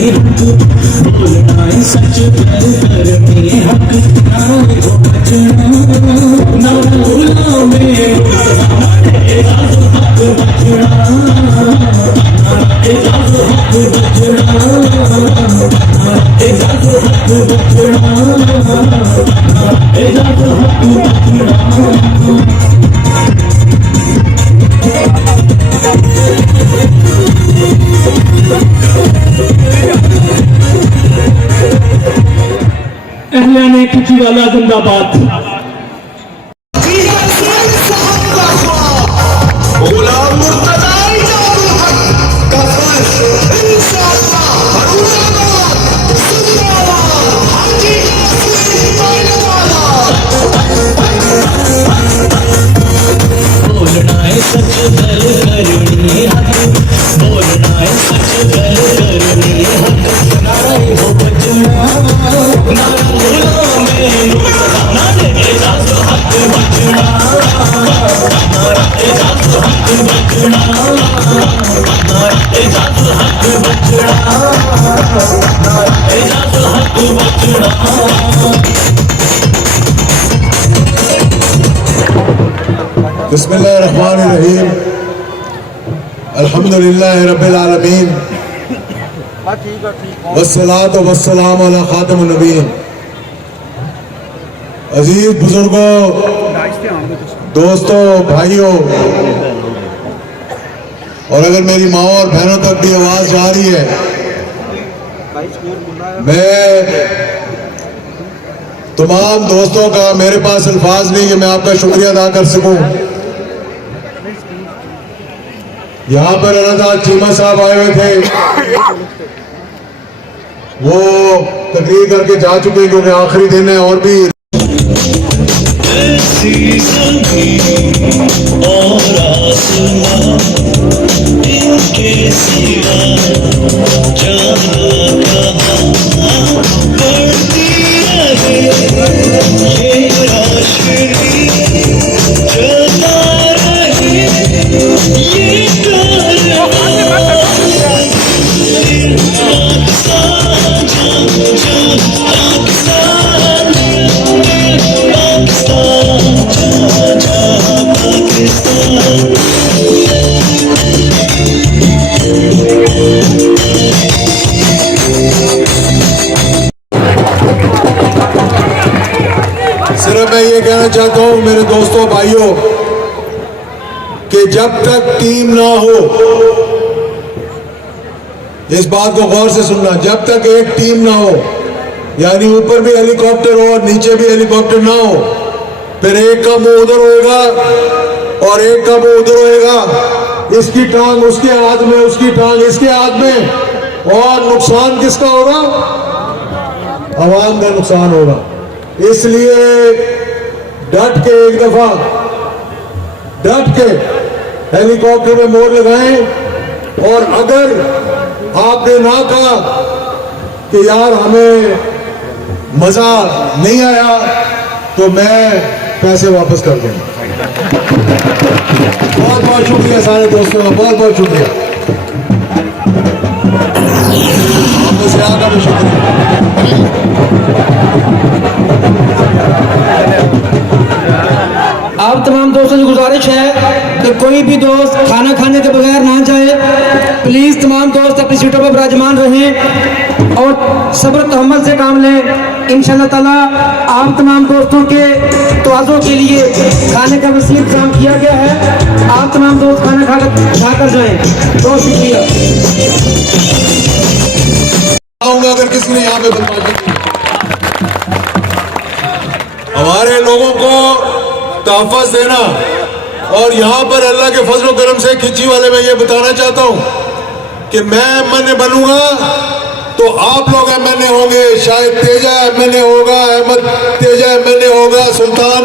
बोलना है सच कर कर मेरे हक ना हो बचना ना भूला में हक बचना हक अहलियाने कुची वाला जिंदाबाद। बोलना है सच गल करनी हक, बोलना है सच गल करनी हक ना हो बचना ना भूलो में ना देगा तो हक बचना हमारा देगा तो हक बचना हमारा देगा तो हक बचना हमारा देगा तो हक बचना। बिस्मिल्लाहिर्रहमानिर्रहीम अल्हम्दुलिल्लाहि रब्बिल आलमीन वस्सलातु वस्सलामु अला खातिमुन नबीय्यीन। अजीज बुजुर्गों, दोस्तों, भाइयों, और अगर मेरी माँ और बहनों तक भी आवाज जा रही है, मैं तमाम दोस्तों का, मेरे पास अल्फाज नहीं कि मैं आपका शुक्रिया अदा कर सकूं। यहाँ पर अल्लाह चीमा साहब आए हुए थे, वो तकरीर करके जा चुके हैं क्योंकि आखिरी दिन है। और भी सिर्फ मैं ये कहना चाहता हूं मेरे दोस्तों, भाइयों, कि जब तक टीम ना हो, इस बात को गौर से सुनना, जब तक एक टीम ना हो, यानी ऊपर भी हेलीकॉप्टर हो और नीचे भी हेलीकॉप्टर ना हो, फिर एक का मुंह उधर होएगा और एक का मुंह उधर होएगा, इसकी टांग उसके हाथ में, उसकी टांग इसके हाथ में, और नुकसान किसका होगा? आवाम का नुकसान होगा। इसलिए डट के एक दफा डट के हेलीकॉप्टर में मोड़ लगाएं, और अगर आपने ना कहा कि यार हमें मजा नहीं आया तो मैं पैसे वापस कर दूंगा। बहुत बहुत शुक्रिया सारे दोस्तों का, बहुत बहुत शुक्रिया, आपको ज्यादा भी शुक्रिया। आप तमाम दोस्तों से गुजारिश है कि कोई भी दोस्त खाना खाने के बगैर ना जाए। प्लीज तमाम दोस्त अपनी सीटों पर विराजमान रहें और सब्र तहम्मुल से काम लें। इंशाअल्लाह ताला आप तमाम दोस्तों के तवाज़ो के लिए खाने का वसील काम किया गया है। आप तमाम दोस्त खाना खाकर जाएं। बहुत शुक्रिया। आऊंगा अगर किसी ने यहाँ पे बदमाशी की, हमारे लोगों को तहफ़्फ़ुज़ देना, और यहाँ पर अल्लाह के फजल करम से खिंची वाले में ये बताना चाहता हूँ कि मैं एमएनए बनूंगा तो आप लोग एमएनए होंगे, शायद तेजा एमएनए होगा, अहमद तेजा एमएनए होगा, सुल्तान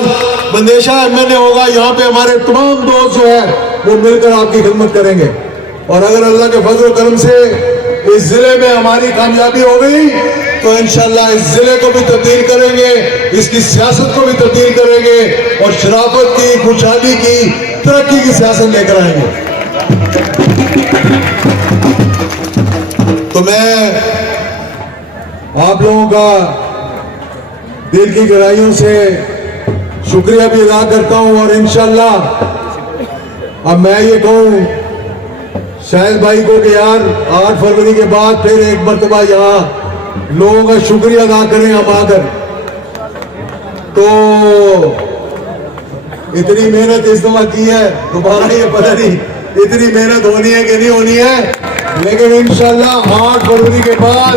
बंदेशा एमएनए होगा। यहाँ पे हमारे तमाम दोस्त जो है वो मिलकर आपकी खिदमत करेंगे, और अगर अल्लाह के फजल करम से इस जिले में हमारी कामयाबी हो गई तो इंशाल्लाह इस जिले को भी तब्दील करेंगे, इसकी सियासत को भी तब्दील करेंगे, और शराफत की, खुशहाली की, तरक्की की सियासत लेकर आएंगे। तो मैं आप लोगों का दिल की गहराइयों से शुक्रिया भी अदा करता हूं। और इंशाल्लाह अब मैं ये कहूं शाहिद भाई को कि यार 8 फरवरी के बाद फिर एक मरतबा यहाँ लोगों का शुक्रिया अदा करें हम आकर। तो इतनी मेहनत इस दफा की है, दोबारा ये पता नहीं इतनी मेहनत होनी है कि नहीं होनी है, लेकिन इंशाल्लाह 8 फरवरी के बाद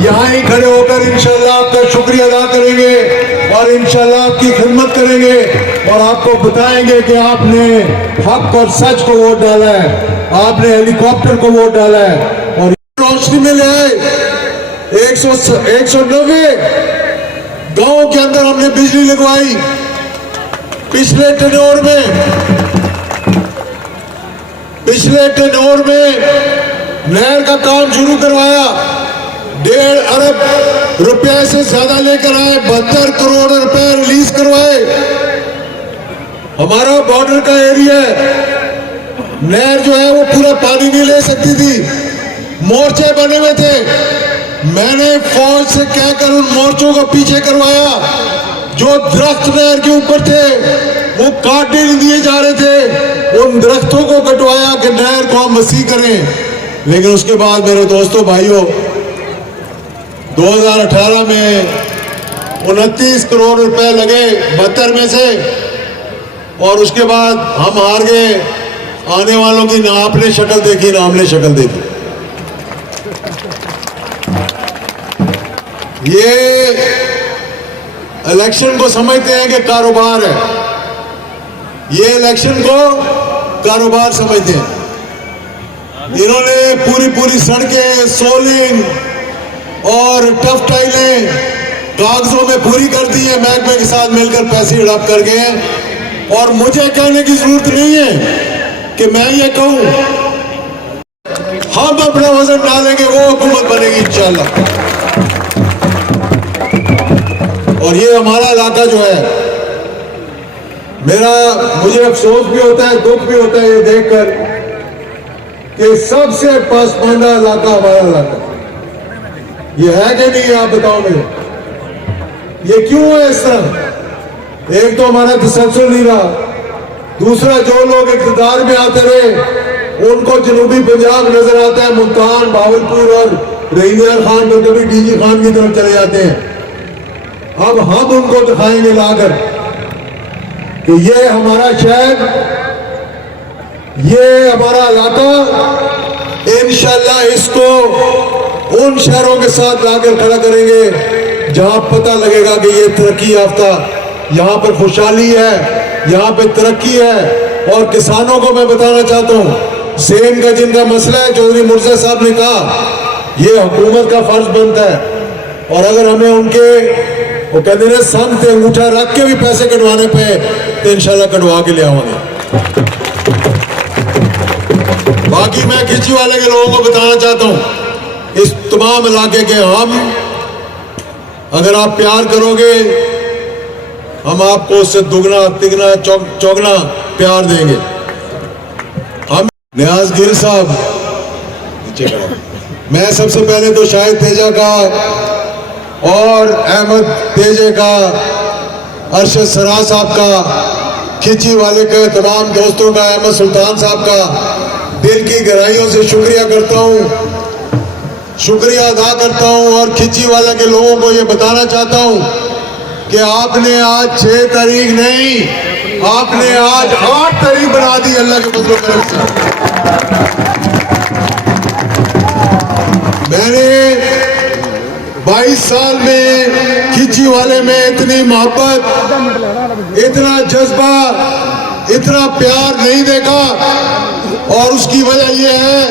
यहाँ ही खड़े होकर इंशाल्लाह आपका शुक्रिया अदा करेंगे और इंशाल्लाह आपकी खिदमत करेंगे और आपको बताएंगे कि आपने हक और सच को वोट डाला है, आपने हेलीकॉप्टर को वोट डाला है। और रोशनी में ले आए 190 गांव के अंदर हमने बिजली लगवाई पिछले टेन्योर में नहर का काम शुरू करवाया, 1.5 अरब रुपए से ज्यादा लेकर आए, 72 करोड़ रुपए रिलीज करवाए। हमारा बॉर्डर का एरिया है, नहर जो है वो पूरा पानी नहीं ले सकती थी, मोर्चे बने हुए थे, मैंने फौज से कहकर उन मोर्चों को पीछे करवाया। जो दरख्त नहर के ऊपर थे वो काटने नहीं दिए जा रहे थे, उन दरख्तों को कटवाया कि नहर को हम वसी करें। लेकिन उसके बाद मेरे दोस्तों भाइयों 2018 में 29 करोड़ रुपए लगे 72 में से, और उसके बाद हम हार गए। आने वालों की ना आपने शक्ल देखी ना हमने शक्ल देखी। ये इलेक्शन को समझते हैं कि कारोबार है, ये इलेक्शन को कारोबार समझते हैं। इन्होंने पूरी सड़कें, सोलिंग और टफ टाइलें कागजों में पूरी कर दी है, महकमे के साथ मिलकर पैसे हड़प कर गए हैं। और मुझे कहने की जरूरत नहीं है कि मैं ये कहूं, हम अपना वजन डालेंगे, वो हुकूमत बनेगी इंशाल्लाह। और ये हमारा इलाका जो है, मुझे अफसोस भी होता है, दुख भी होता है ये देखकर कि सबसे पसमानदा इलाका हमारा इलाका ये है कि नहीं, आप बताओ मुझे ये क्यों है इस तरह? एक तो हमारा तसल्सल नहीं रहा, दूसरा जो लोग इक़्तिदार में आते रहे उनको जनूबी पंजाब नजर आता है, मुल्तान, भावलपुर और रहीनियार खान तो कभी डीजी खान की तरफ चले जाते हैं। अब हम उनको दिखाएंगे लाकर कि ये हमारा शहर, ये हमारा इलाका, इंशाल्लाह इसको उन शहरों के साथ लाकर खड़ा करेंगे जहां पता लगेगा कि ये तरक्की याफ्ता, यहाँ पर खुशहाली है, यहाँ पे तरक्की है। और किसानों को मैं बताना चाहता हूँ, सेम का जिनका मसला है, चौधरी मुर्जा साहब ने कहा ये हुकूमत का फर्ज बनता है। और अगर हमें उनके वो कहते हैं संग पे अंगूठा रख के भी पैसे कटवाने पे तो इंशाल्लाह कटवा के ले आवांगे। बाकी मैं खिची वाले के लोगों को बताना चाहता हूं, इस तमाम इलाके के हम, अगर आप प्यार करोगे हम आपको उससे दुगना तिगना चौगना प्यार देंगे। हम नियाज गिल साहब, मैं सबसे पहले तो शाहिद तेजा का और अहमद तेजे का, अरशद सरा साहब का, खिची वाले के तमाम दोस्तों का, अहमद सुल्तान साहब का दिल की गहराइयों से शुक्रिया करता हूँ, शुक्रिया अदा करता हूँ। और खिची वाले के लोगों को ये बताना चाहता हूँ कि आपने आज 6 तारीख नहीं, आपने आज 8 तारीख बना दी अल्लाह के फजल व करम से। मैंने 22 साल में खिची वाले में इतनी मोहब्बत, इतना जज्बा, इतना प्यार नहीं देखा। और उसकी वजह यह है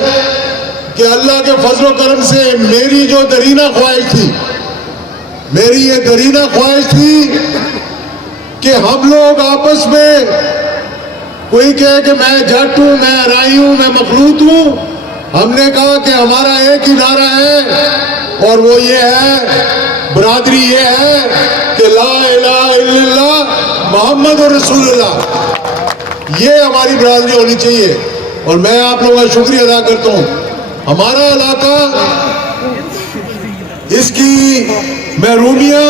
कि अल्लाह के फजल करम से मेरी जो दरीना ख्वाहिश थी, मेरी ये दरीना ख्वाहिश थी कि हम लोग आपस में, कोई कहे कि मैं जट हूं, मैं अराई हूं, मैं मखलूत हूं, हमने कहा कि हमारा एक ही नारा है और वो ये है, बरादरी ये है कि ला इलाहा इल्लल्लाह मोहम्मद रसूलुल्लाह। ये हमारी बरादरी होनी चाहिए। और मैं आप लोगों का शुक्रिया अदा करता हूं। हमारा इलाका इसकी महरूमियां,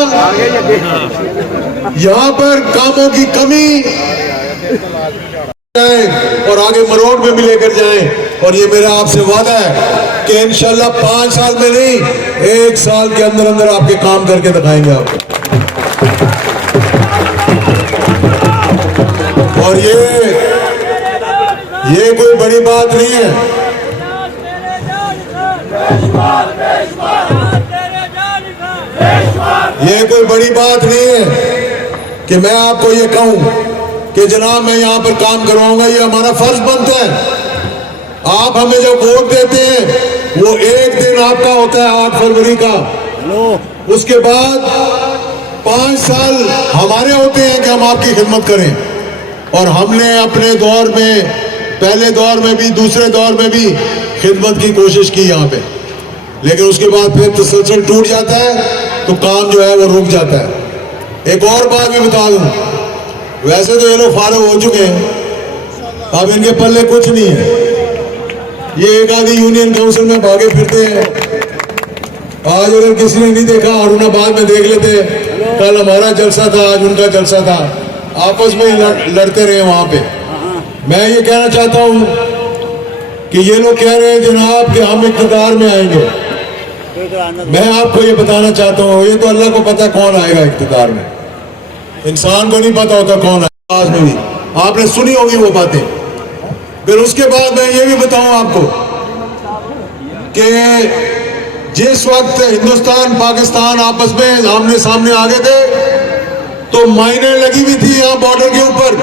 यहाँ पर कामों की कमी और आगे मरोड़ में भी लेकर जाएं। और ये मेरा आपसे वादा है कि इंशाल्लाह 5 साल में नहीं, 1 साल के अंदर अंदर आपके काम करके दिखाएंगे आपको। और ये कोई बड़ी बात नहीं है। ये कोई बड़ी बात नहीं है कि मैं आपको ये कहूं कि जनाब मैं यहाँ पर काम करवाऊंगा। ये हमारा फर्ज बनता है। आप हमें जब वोट देते हैं वो एक दिन आपका होता है 8 फरवरी का, उसके बाद 5 साल हमारे होते हैं कि हम आपकी खिदमत करें। और हमने अपने दौर में, पहले दौर में भी, दूसरे दौर में भी खिदमत की कोशिश की यहाँ पे, लेकिन उसके बाद फिर तसलसल टूट जाता है तो काम जो है वो रुक जाता है। एक और बात भी बता दूं, वैसे तो ये लोग फारग हो चुके हैं, अब इनके पल्ले कुछ नहीं है। ये एक आधी यूनियन काउंसिल में भागे फिरते हैं। आज अगर किसी ने नहीं देखा, औरंगाबाद में देख लेते, कल हमारा जलसा था, आज उनका जलसा था, आपस में लड़ते रहे वहां पे। मैं ये कहना चाहता हूं कि ये लोग कह रहे हैं जनाब कि हम इक़्तिदार में आएंगे। मैं आपको ये बताना चाहता हूँ, ये तो अल्लाह को पता कौन आएगा इक़्तिदार में, इंसान को नहीं पता होता कौन आएगा। आज में भी आपने सुनी होगी वो बातें। फिर उसके बाद मैं ये भी बताऊं आपको कि जिस वक्त हिंदुस्तान पाकिस्तान आपस में आमने सामने आ गए थे तो माइनें लगी हुई थी यहाँ बॉर्डर के ऊपर।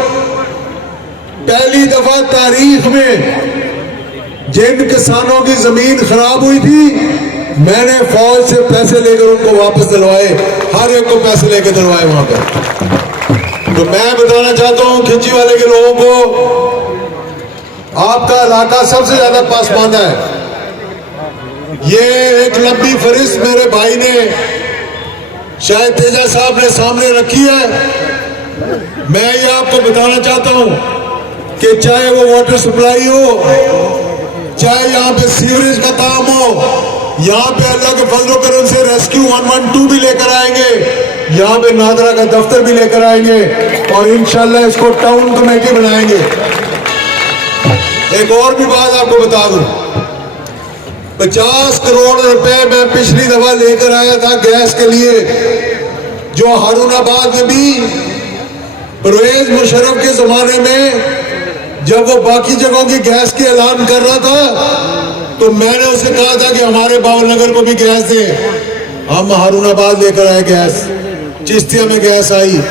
पहली दफा तारीख में जिन किसानों की जमीन खराब हुई थी, मैंने फौज से पैसे लेकर उनको वापस दिलवाए, हर एक को पैसे लेकर दिलवाए वहां पर। तो मैं बताना चाहता हूं खिंची वाले के लोगों को, आपका इलाका सबसे ज्यादा पासमानदा है। ये एक लंबी फरिस्त मेरे भाई ने, शायद तेजा साहब ने सामने रखी है। मैं ये आपको बताना चाहता हूं कि चाहे वो वाटर सप्लाई हो, चाहे यहाँ पे सीवरेज का काम हो, यहाँ पे अल्लाह के फजल करम से रेस्क्यू 112 भी लेकर आएंगे, यहाँ पे नादरा का दफ्तर भी लेकर आएंगे और इंशाल्लाह इसको टाउन कमेटी बनाएंगे। एक और भी बात आपको बता दूं, 50 करोड़ रुपए मैं पिछली दफा लेकर आया था गैस के लिए, जो हारूनाबाद में भी परवेज मुशर्रफ के जमाने में जब वो बाकी जगहों की गैस के ऐलान कर रहा था तो मैंने उसे कहा था कि हमारे बावलनगर को भी गैस दे। हम हारूनाबाद लेकर आए गैस, चिश्तिया में गैस आई।